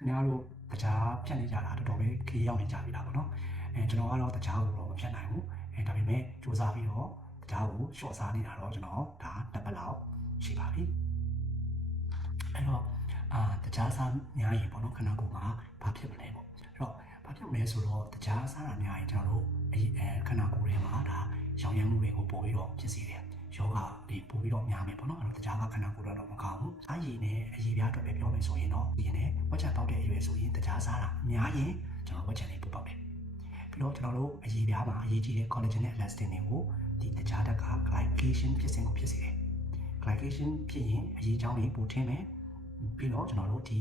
ခင်ဗျားတို့တရားဖြတ်နေကြတာတော်တော်ပဲခရီးရောက်နေကြပြီလားပေါ့နော်ကျွန်တော်ကတော့တရားကိုတော့မဖြတ်နိုင်ဘူးဒါပေမဲ့စူးစမ်းပြီးတော့တရားကိုရှော့စားနေတာတော့ကျွန်တော်ဒါ2ပတ်လောက်ရှိပါပြီအဲ့တော့တရားစားများရင်ပေါ့နော်ခဏကိုမှဘာဖြစ်မလဲပေါ့အဲ့တော့ဘာဖြစ်မလဲဆိုတော့တရားစားတာများရင်ကျွန်တော်တို့ခဏကိုထဲမှာဒါရောင်ရမ်းမှုတွေကိုပို့ပြီးတော့ဖြစ်စေတယ်ယောဂတွေပို့ပြီးတော့များမယ်ပေါ့နော်အဲ့တော့တရားကခဏကိုတော့မကောင်းဘူးအရည်နဲ့အရည်ပြားအတွက်ပဲပြောမယ်ဆိုရင်တော့ဒီနဲ့ဝက်ချန်ပေါက်တဲ့အရွယ်ဆိုရင်တရားစားတာများရင်ကျွန်တော်ဝက်ချန်လေးပို့ပေါက်တယ်ပြီးတော့ကျွန်တော်တို့အရည်ပြားမှာအရေးကြီးတဲ့ collagen နဲ့ elastin တွေကိုဒီတရားတက်က glycation ဖြစ်စဉ်ကိုဖြစ်စေတယ် glycation ဖြစ်ရင်အရည်ကြောင်းတွေပိုထင်းမယ်ပြီးတော့ကျွန်တော်တို့ဒီ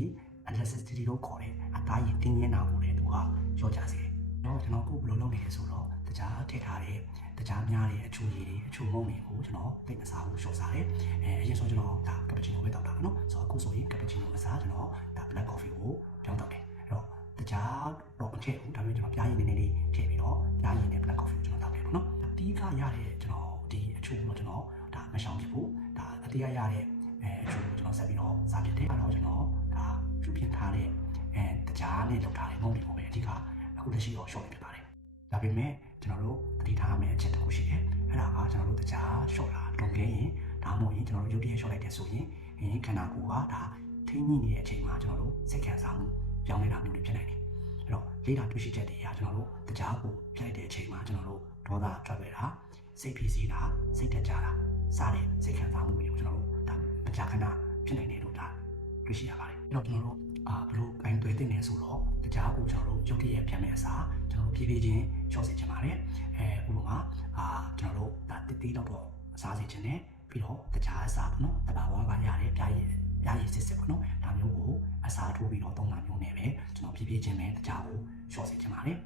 elasticity လို့ခေါ်တဲ့အသားရည်တင်းရင်းတာကိုလည်းသူကရောကြစေတယ်တော့ကျွန်တော်ကိုဘယ်လိုလုပ်နေလဲဆိုတော့တရားထည့်ထားတဲ့တရားများတဲ့အချိုရည်တွေအချိုမုံတွေကိုကျွန်တော်သိမစားဘူးရှော့စားတယ်အရင်ဆိုကျွန်တော်ဒါ cappuccino ပဲတောက်တာနော်ဆိုတော့အခုဆိုရင် cappuccino အစားကျွန်တော်ဒါ black coffee ကိုပြောင်းတောက်တယ်အဲ့တော့တရားတော့မထည့်ဘူးဒါပေမဲ့ကျွန်တော်ပြားရည်နေနေလေးထည့်ပြီးတော့ပြားရည်နဲ့ black coffee ကိုကျွန်တော်တောက်တယ်ပေါ့နော်အတီးကရတဲ့ကျွန်တော်ဒီအချိုတော့ကျွန်တော်ဒါမရှောင်ဖြစ်ဘူးဒါအတီးကရတဲ့အချိုကိုကျွန်တော်ဆက်ပြီးတော့စားဖြစ်တယ်အဲ့တော့ကျွန်တော်ဒါပြုပြင်ထားတဲ့တရားနဲ့လောက်ထားတဲ့မုံတွေကိုပဲအဓိကအခုလက်ရှိတော့ short ဖြစ်ပါတယ်ဒါပေမဲ့ကျွန်တော်တို့တတိထားမယ့်အချက်တစ်ခုရှိတယ်အဲ့ဒါကကျွန်တော်တို့တရား short တာလွန်ခဲ့ရင်ဒါမှမဟုတ်ရင်ကျွန်တော်တို့ရုပ်တရက် short လိုက်တယ်ဆိုရင်ခန္ဓာကိုယ်ကဒါထိန်းညှိနေတဲ့အချိန်မှာကျွန်တော်တို့စိတ်ခံစားမှုပြောင်းလဲတာမျိုးတွေဖြစ်နိုင်တယ်အဲ့တော့လေ့လာတွေ့ရှိချက်တွေကကျွန်တော်တို့တရားကိုဖြတ်တဲ့အချိန်မှာကျွန်တော်တို့ဒေါသထွက်ရတာစိတ်ဖိစီးတာစိတ်တက်ကြတာစတဲ့စိတ်ခံစားမှုတွေကိုကျွန်တော်တို့ဒါမကြာခဏဖြစ်နိုင်တယ်လို့ဒါတွေ့ရှိရပါတယ်အဲ့တော့ကျွန်တော်တို့ဘလို့အင်သွေးတင်နေဆိုတော့တရားကိုကျွန်တော်တို့ရုပ်တရက်ပြန်မဲ့အစားကျွန်တော်တို့ဖြည်းဖြည်းချင်းလျှော့စေချင်ပါတယ်ဥပမာကျွန်တော်တို့ဒါတိတော့အစားစေချင်တယ်ပြီးတော့တရားအစားပေါ့နော်တဘာဝကရတယ်ပြားရည်စစ်စစ်ပေါ့နော်ဒါမျိုးကိုအစားထိုးပြီးတော့သုံးတာမျိုးနဲ့ပဲကျွန်တော်ဖြည်းဖြည်းချင်းပဲတရားကိုလျှော့စေချင်ပါတယ်